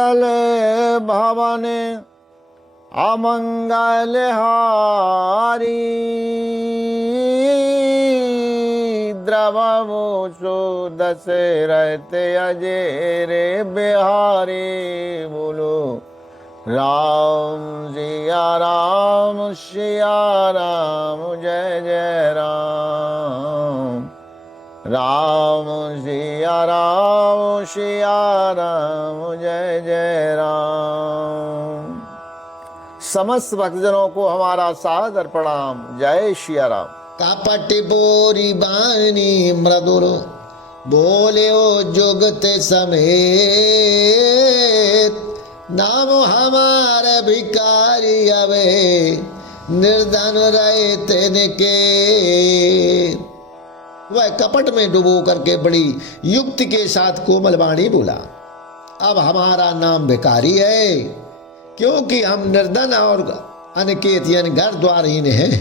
मंगल भवन अमंगल हारी द्रवमोसो दशरथ अजय बिहारी बोलो राम सिया राम जय जय राम राम सिया राम जय जय राम। समस्त भक्तजनों को हमारा सादर प्रणाम। जय सिया राम। कपट बोरी बानी मृदुर बोले ओ जुगत समेत नाम हमारे भिकारी अवे निर्धन रहे तिनके। वह कपट में डुबो करके बड़ी युक्ति के साथ कोमल वाणी बोला, अब हमारा नाम भिकारी है क्योंकि हम निर्धन और अनिकेत यानी घर द्वारहीन हैं।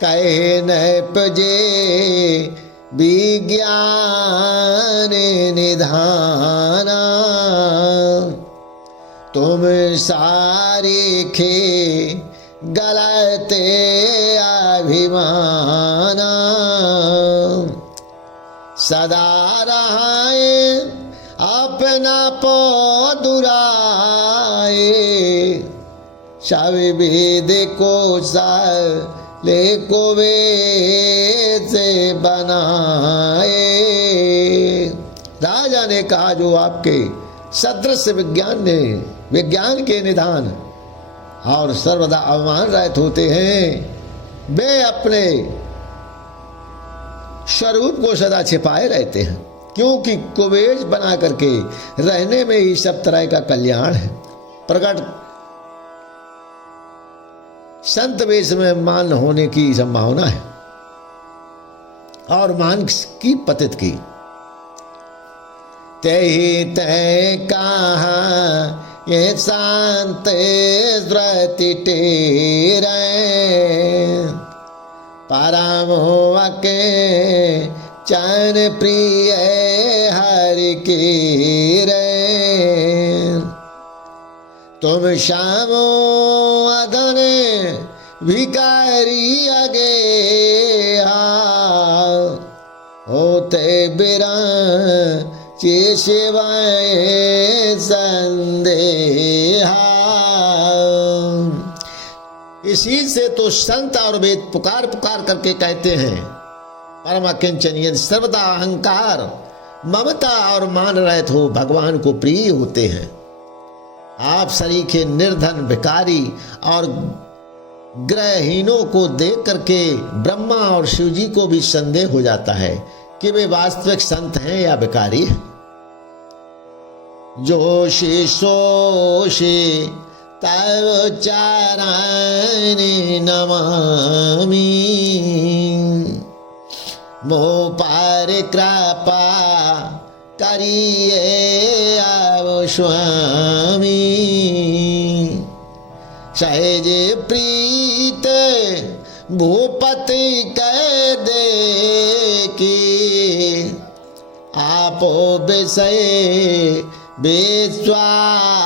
कहे न पजे विज्ञान निधाना तुम सारे खे गलते अभिमाना सदा रहाए अपना पौदुराए सब वेद को ले को वेद से बनाए। राजा ने कहा जो आपके सदृश विज्ञान के निधान और सर्वदा अवमान रहित होते हैं, वे अपने स्वरूप को सदा छिपाए रहते हैं क्योंकि कुबेज बना करके रहने में ही सब तरह का कल्याण है। प्रकट संत वेश में मान होने की संभावना है और मान की पतित की। तेहि तय कहा ये शांत श्रुति टेरे परम के चन प्रिय हरि की रे तुम श्यामो अधन भिकारी अगे होते बिरा चे शिवाय संदेहा। इसी से तो संत और वेद पुकार पुकार करके कहते हैं परम किंचन यदि सर्वदा अहंकार ममता और मान रहित हो भगवान को प्रिय होते हैं। आप सरीखे निर्धन भिकारी और ग्रहहीनों को देख करके ब्रह्मा और शिव जी को भी संदेह हो जाता है कि वे वास्तविक संत हैं या भिकारी हैं। जोशी सोशी तव चरण नमामि मोह पर कृपा करिए अब स्वामी सहज प्रीत भूपति कह दे की आपो विषय विश्वास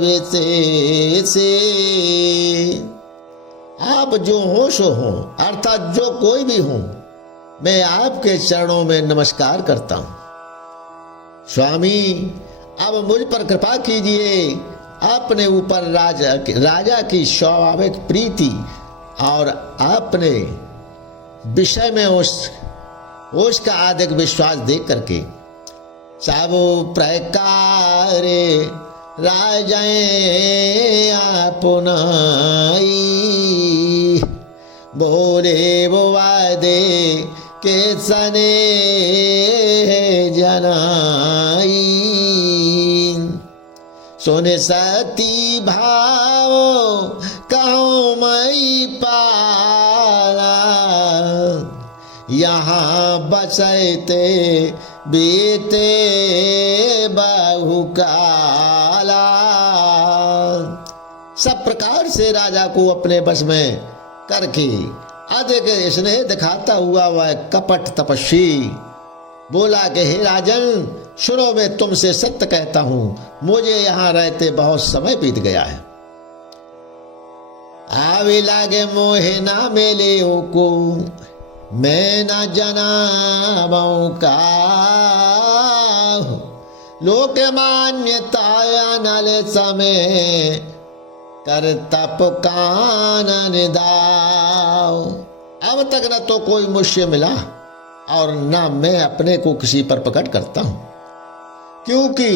विशेषे। आप जो हो सो हो अर्थात जो कोई भी हो मैं आपके चरणों में नमस्कार करता हूं। स्वामी अब मुझ पर कृपा कीजिए, अपने ऊपर राजा की स्वाभाविक प्रीति और अपने विषय में उसका अधिक विश्वास देख करके सब प्रकार राजा अपनाई बोले वो वादे के सने जनाई सोने सती भाव कहो मई पाला यहाँ बसते बीते बहुकाला। सब प्रकार से राजा को अपने बस में करके अधिक स्नेह दिखाता हुआ वह कपट तपस्वी बोला कि हे राजन सुनो, मैं तुमसे सत्य कहता हूं, मुझे यहां रहते बहुत समय बीत गया है। आवे लागे मोहे ना मेले को, मैं ना जनाबों का लोक मान्यता नल समय कर तप कानन दाव। अब तक न तो कोई मुझसे मिला और न मैं अपने को किसी पर प्रकट करता हूं, क्योंकि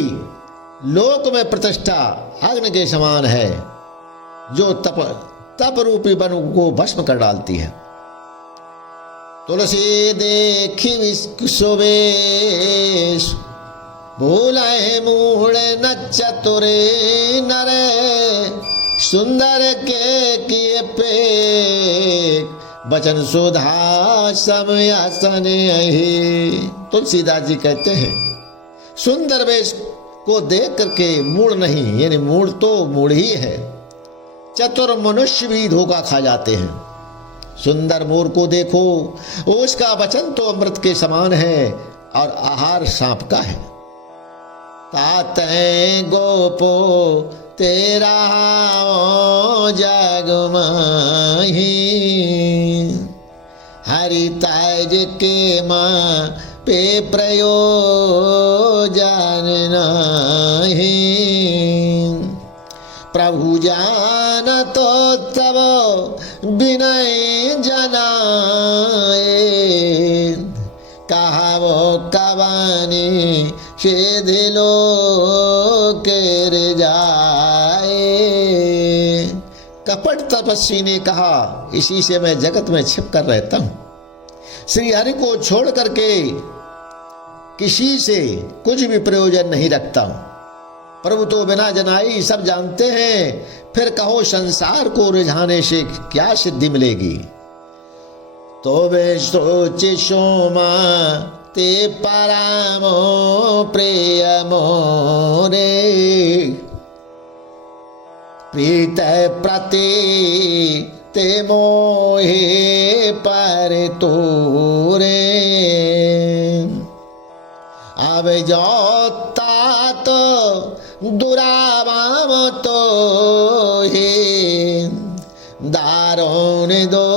लोक में प्रतिष्ठा अग्नि के समान है जो तप रूपी वन को भस्म कर डालती है। तुलसी देखी सुवेश, भूले मूढ़ न चतुरे नरे, सुंदर के किए पे बचन सुधा समयासन यही। तुलसीदास जी कहते हैं, सुंदर वेश को देख करके मूढ़ नहीं, यानी मूढ़ तो मूढ़ ही है, चतुर मनुष्य भी धोखा खा जाते हैं। सुंदर मोर को देखो, उसका वचन तो अमृत के समान है और आहार सांप का है। ताते गोपो तेरा जग माही, हरि ताज के माँ पे प्रयोजन नहीं। प्रभु जान तो तब विनय जनाए, कहा वो कवानी से दिलो कर जाए। कपट तपस्वी ने कहा, इसी से मैं जगत में छिप कर रहता हूं, श्री हरि को छोड़ करके किसी से कुछ भी प्रयोजन नहीं रखता हूं। प्रभु तो बिना जनाई सब जानते हैं, फिर कहो संसार को रिझाने से क्या सिद्धि मिलेगी। तो वे सोच सोमा ते परामो प्रिय मोरे, प्रीत प्रति ते मोहे पर तोरे। अब जोता तो दुरावाम तो ही, दारों दो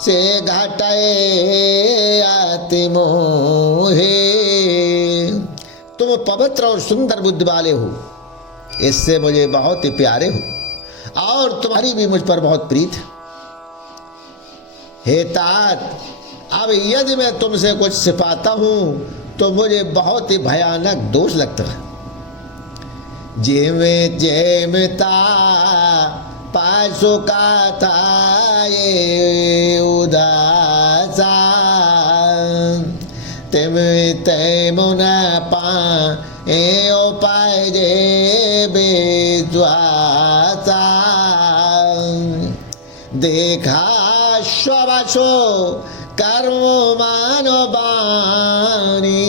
से घटाए आति मोहे। तुम पवित्र और सुंदर बुद्धि वाले हो, इससे मुझे बहुत ही प्यारे हो और तुम्हारी भी मुझ पर बहुत प्रीत है। हे तात, अब यदि मैं तुमसे कुछ छिपाता हूं तो मुझे बहुत ही भयानक दोष लगता है। जेमे जेमता पासो का था ये उदासा, तिम तेमुन पा ए उपाय जे बेज्वासा। देखा स्वभाषो कर्म मानो बानी,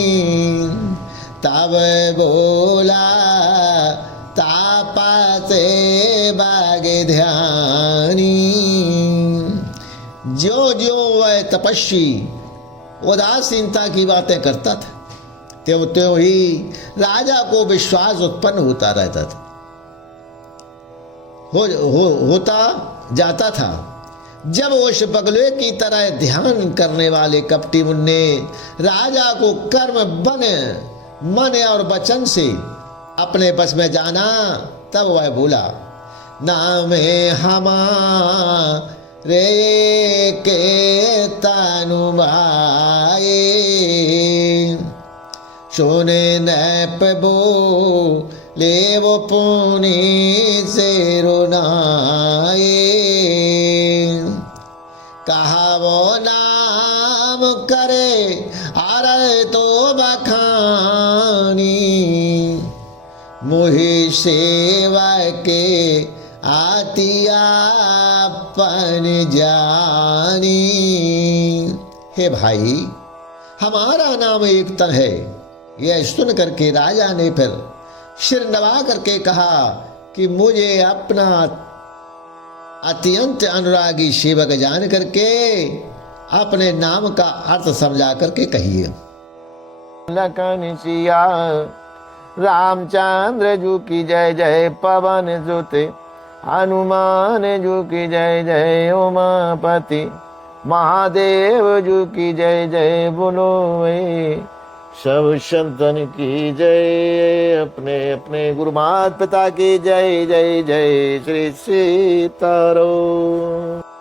तब बोला तापा से बागे ध्यानी। जो जो वह तपस्वी उदासीनता की बातें करता था, त्यों त्यों ही राजा को विश्वास उत्पन्न होता रहता था, होता जाता था। जब उस बगले की तरह ध्यान करने वाले कपटी मुन्ने राजा को कर्म मन और वचन से अपने बस में जाना, तब वह बोला, नामे हमारे के तनु भाए, सोने नैप बो ले वो पुनी से रुनाए। कहा वो नाम करे अरे तो बखानी, मोहि सेवा के आतिया पन जानी। हे भाई, हमारा नाम एक तन है। यह सुन करके राजा ने फिर सिर नवा करके कहा कि मुझे अपना अत्यंत अनुरागी सेवक जान करके अपने नाम का अर्थ समझा करके कहिए। लखन सिया रामचंद्र जू की जय जय, पवन सुत हनुमान जू की जय जय, उमापति महादेव जू की जय जय। बोलो वे सब संतन की जय, अपने अपने गुरु माता पिता की जय जय जय। श्री सीताराम।